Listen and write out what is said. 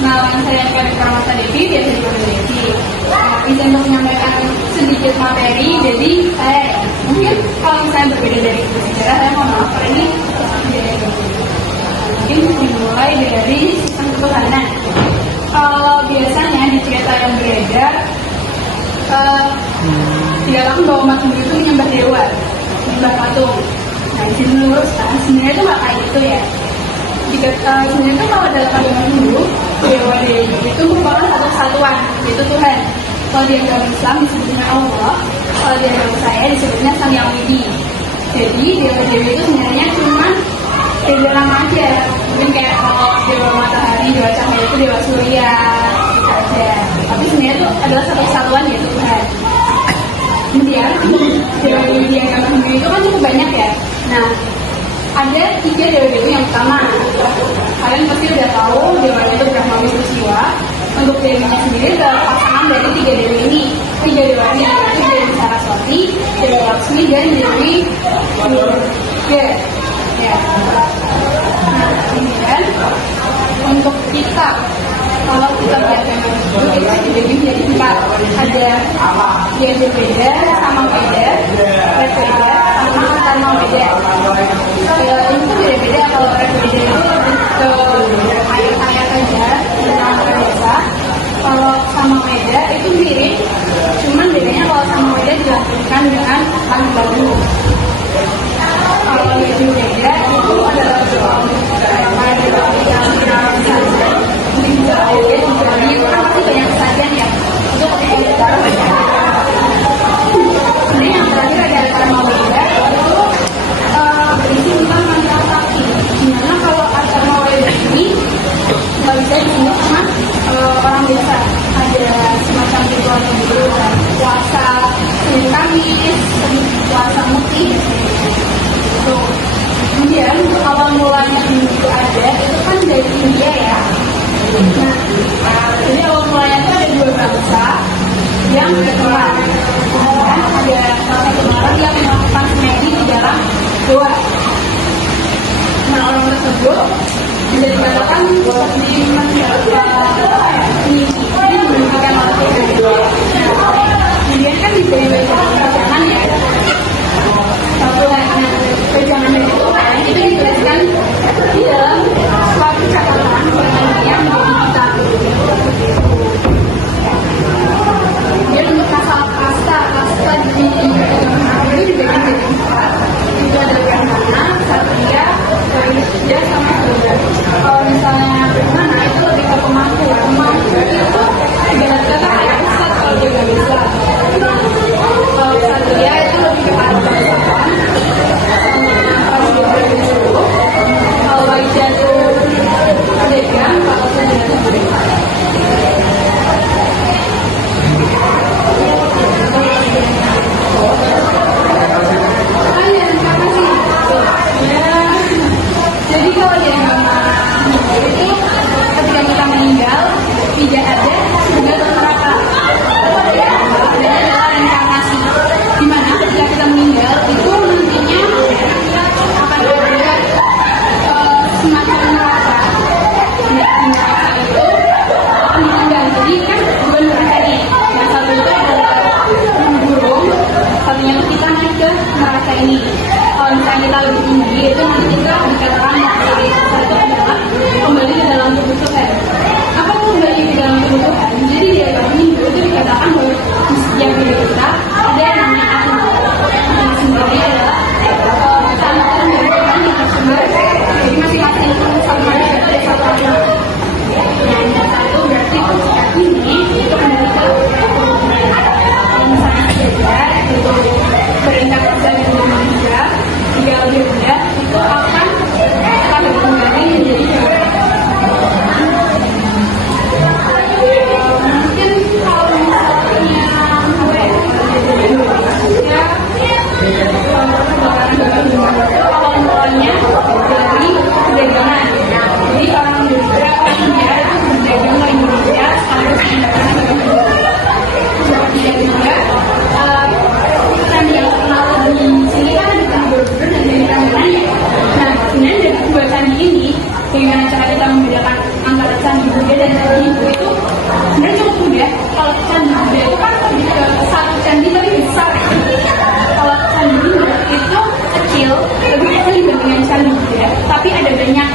perkenalan saya ke Pramata Devi, biasa dipanggil Devi. Izin untuk menyampaikan sedikit materi, jadi saya mungkin kalau misalnya berbeda dari sejarah, saya mohon maaf karena ini mungkin dimulai dari sistem ketuhanan. Kalau biasanya di cerita yang beredar, dialami bahwa umat Hindu itu menyembah dewa, menyembah patung. Nah, di sini meluruskan, sebenarnya itu nggak kayak gitu ya. Jika sebenarnya itu kalau dalam agama Hindu, dewa-dewi itu merupakan satu kesatuan, yaitu Tuhan. Kalau di agama Islam disebutnya Allah, kalau di agama saya disebutnya Sang Yang Widi. Jadi dewa-dewi itu sebenarnya cuma beda nama aja. Mungkin kayak kalau dewa matahari, dewa cahaya itu dewa surya, gitu aja. Tapi sebenarnya itu adalah satu kesatuan, yaitu Tuhan. Kemudian dewa-dewi di agama Hindu itu kan cukup banyak ya. Nah, ada 3 dewa-dewi yang utama. Kalian pasti udah tahu dewa itu Brahma, Wisnu, Siwa. Untuk dewinya sendiri adalah pasangan dari 3 dewi ini. 3 dewa ini yaitu Dewi Saraswati, Dewi Laksmi, dan Dewi Durga. Ya. Nah, kemudian untuk kita, kalau kita belajar itu kita dibagi menjadi 4. Ada Yajurveda, Samaveda, Rigveda, sama Atharvaveda. Ini tuh beda-beda. Kalau Rigveda itu lebih ke ayat-ayat aja, tentang biasa. Kalau Samaveda itu mirip, cuman bedanya kalau Samaveda dilakukan dengan lagu-lagu. Kalau Yajurveda itu adalah soal mungkin juga ada juga ini kan pasti banyak kesajian ya. Itu ketika kita sebenarnya yang terakhir ada Atharvaveda itu berisi tentang mantra sakti. Dimana kalau Atharvaveda ini nggak bisa disentuh sama orang biasa. Ada semacam ritual dulu, puasa Senin Kamis, puasa Mukti. So, kemudian untuk awal mulanya itu ada, itu kan dari India ya. Nah, jadi awal mulanya itu ada 2 bangsa yang berteman. Kemudian ada salah satu orang yang melakukan semedi di dalam goa. Nah, orang tersebut bisa dikatakan seperti menunjukkan waktu itu. Kemudian kan diberi wejangan ya. Satu lagi wejangan dari Tuhan itu dijelaskan di dalam suatu catatan dengan dia menjadi kita. Kemudian untuk kasta di agama itu dibagi menjadi 4. Itu ada Brahmana, Ksatria, Vaishya, sama Shudra. Kalau misalnya Brahmana itu dan Candi Hindu itu sebenarnya cukup mudah. Kalau Candi Buddha itu kan lebih ke satu candi lebih besar. Kalau Candi Hindu itu kecil, lebih kecil dibandingkan Candi Buddha, tapi ada banyak